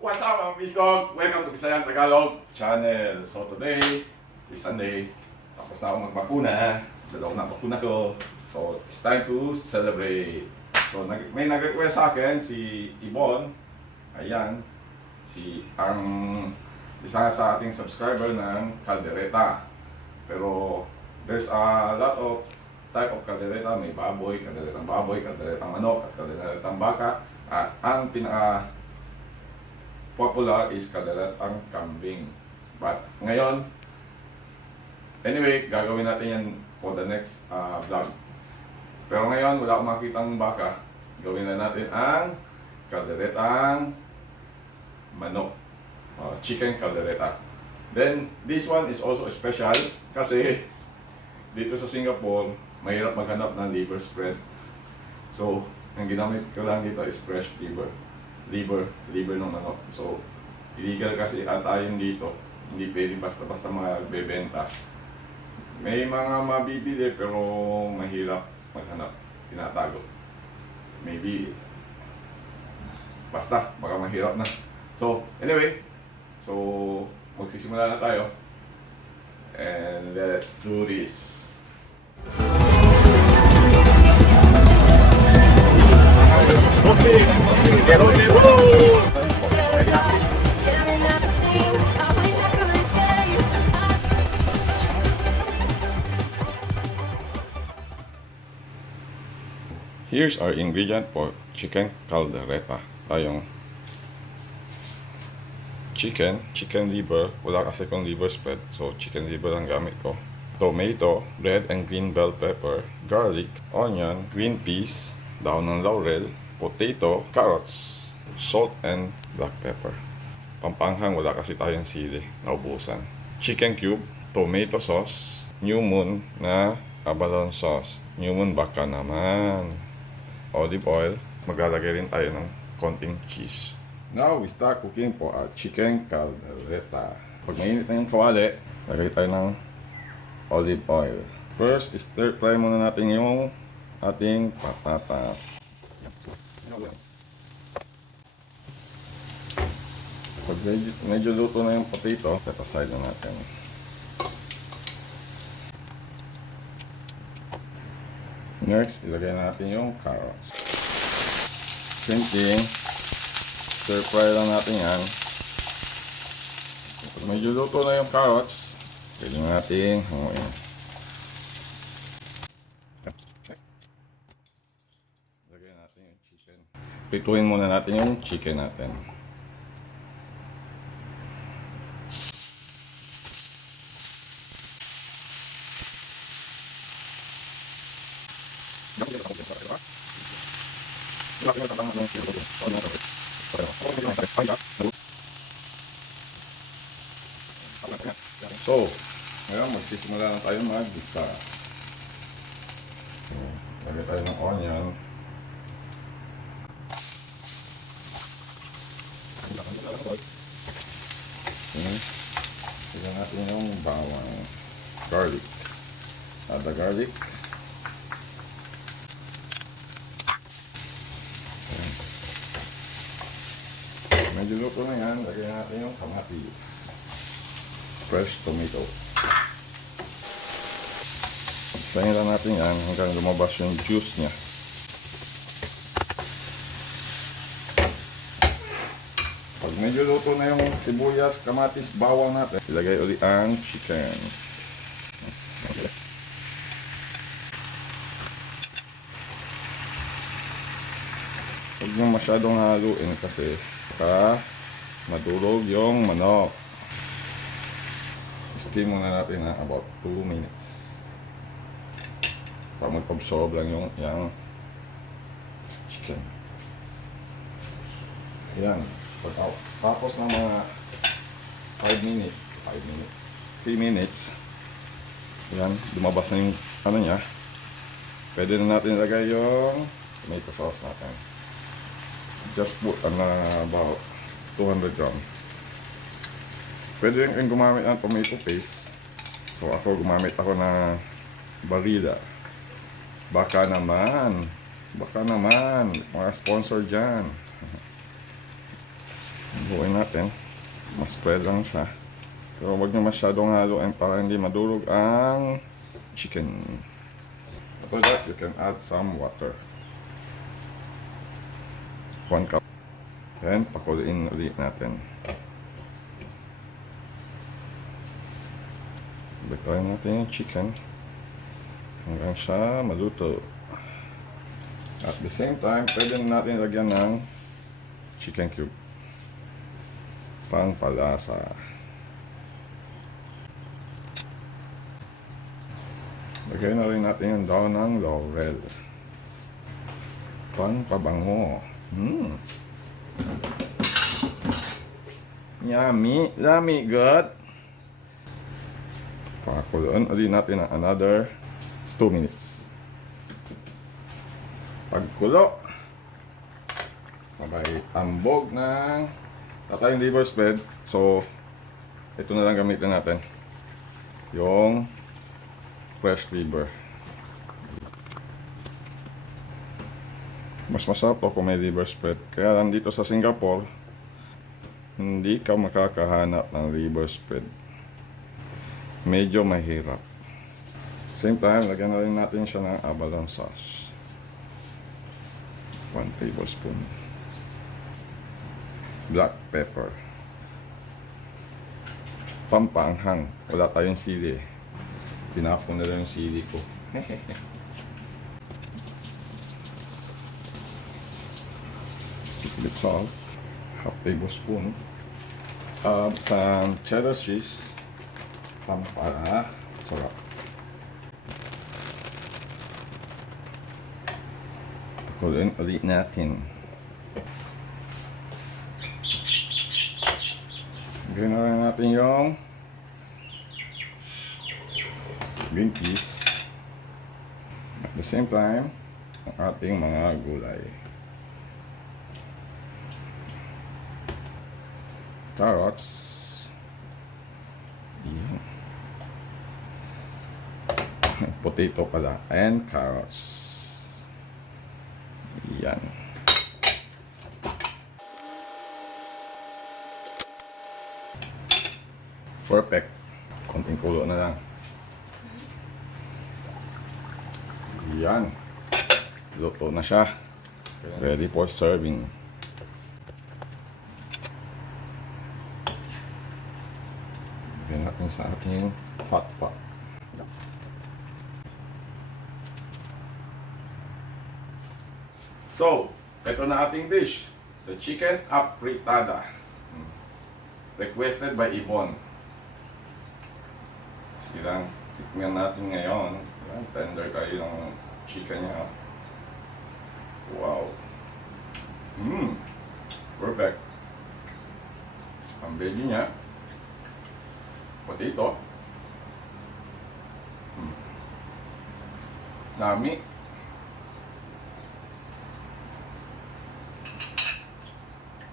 What's up mga Pisog? Welcome to Bisayang Tagalog channel. So today is Sunday. Tapos na ako magbakuna. Dalawang na bakuna ko. So it's time to celebrate. So may nag-request sa akin si Ibon. Ayan. Ang isa sa ating subscriber ng caldereta. Pero there's a lot of type of caldereta. May baboy, calderetang manok, at calderetang baka. At ang popular is calderetang kambing. But ngayon, anyway, gagawin natin yan for the next vlog. Pero ngayon, wala akong makitang baka. Gawin na natin ang calderetang manok. Chicken caldereta. Then, this one is also special kasi dito sa Singapore, mahirap maghanap ng liver spread. So, ang ginamit ko lang dito is fresh liver ng manok. So, illegal kasi ata yun dito. Hindi pwede basta-basta magbebenta. May mga mabibili pero mahirap maghanap. Tinatago. Maybe, basta, baka mahirap na. So, anyway, magsisimula na tayo. And let's do this. Okay, get on it. Here's our ingredient for chicken caldereta. Tayong chicken liver. Wala kasi kong liver spread, so chicken liver ang gamit ko. Tomato, red and green bell pepper, garlic, onion, green peas, daon ng laurel, potato, carrots, salt and black pepper. Pampanghang, wala kasi tayong sili, naubusan. Chicken cube, tomato sauce, New Moon na abalone sauce. New Moon baka naman. Olive oil, maglalagay rin tayo ng konting cheese. Now we start cooking for our chicken caldereta. Pag mainit na yung kawali, lagay tayo ng olive oil. First, stir fry muna natin yung ating patatas. Pag medyo luto na yung potato, set aside na natin. Next, ilagay natin yung carrots. Same thing, stir fry lang natin yan. Pag medyo luto na yung carrots, pwede natin hanguin. Ilagay natin yung chicken. Prituin muna natin yung chicken natin. So, ngayon magsisimula na tayo mag-gisa. Lagay tayo ng onion. Tignan natin yung bawang. Garlic. Add the garlic. Medyo luto na yan, lagyan natin yung kamatis. Fresh tomato. Isayin lang natin yan hanggang lumabas yung juice niya. Pag medyo luto na yung sibuyas, kamatis, bawang natin, ilagay ulit ang chicken. Huwag nyo masyadong haluin kasi madurog yung manok. Steam muna natin na about 2 minutes para mag-absorb lang yung chicken. Ayan, tapos ng mga 3 minutes, ayan, lumabas na yung niya. Pwede na natin ilagay yung tomato sauce natin. Just put about 200 grams. Pwede rin gumamit ng tomato paste. So ako gumamit ako na Barilla. Baka naman, mga sponsor dyan. Buuin natin. Mas spread lang siya. Pero huwag nyo masyadong haluin para hindi madurog ang chicken. After that, you can add some water. 1 cup. Then, pakuloyin ulit natin. Bitayin natin yung chicken hanggang siya maluto. At the same time, pwede natin lagyan ng chicken cube. Pangpalasa. Lagyan na rin natin yung daon ng laurel. Pangpabango. Yummy. Yummy. Good. Pakuloyin ulit natin ng another 2 minutes. Pagkulo, sabay tambog ng tatayong liver spread. So, ito na lang gamitin natin. Yung fresh liver. Mas masarap to kung may liver spread. Kaya lang dito sa Singapore, hindi ka makakahanap ng liver spread. Medyo mahirap. Same time, lagyan na rin natin siya ng abalone sauce. 1 tablespoon. Black pepper. Pampaanghang. Wala tayong sili. Tinapon na lang yung sili ko. Bit salt. Half tablespoon. Some cheddar cheese. Pampara. Sarap. Pakuloyin ulit natin. Gawin na rin natin yung green peas. At the same time, ang ating mga gulay. Carrots. Yan. Potato pala. And carrots. Yan. Perfect. Konting kulo na lang. Yan. Luto na siya. Ready for serving. Lagyan natin sa ating hot pot. So, ito na ating dish. The chicken apritada. Requested by Yvonne. Sige lang, tikman natin ngayon. Tender kayo ng chicken niya. Wow. Perfect. Ang veggie niya. Potato. Nami.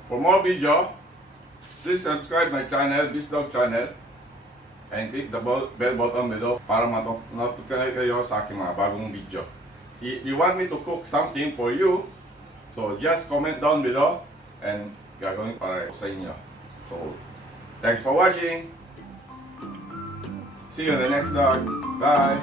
For more video, please subscribe my channel, Bisdog channel, and click the bell button below para ma-notify kayo sa aking mga bagong video. If you want me to cook something for you, so just comment down below and gagawin para sa inyo. So, thanks for watching. See you in the next vlog. Bye!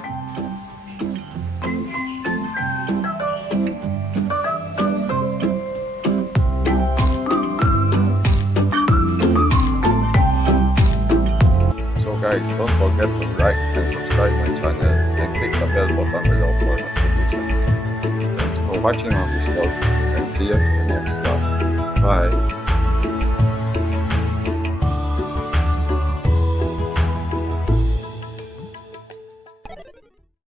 Guys, don't forget to like and subscribe my channel and click the bell button below for notifications. Thanks for watching on this vlog and see you in the next vlog. Bye!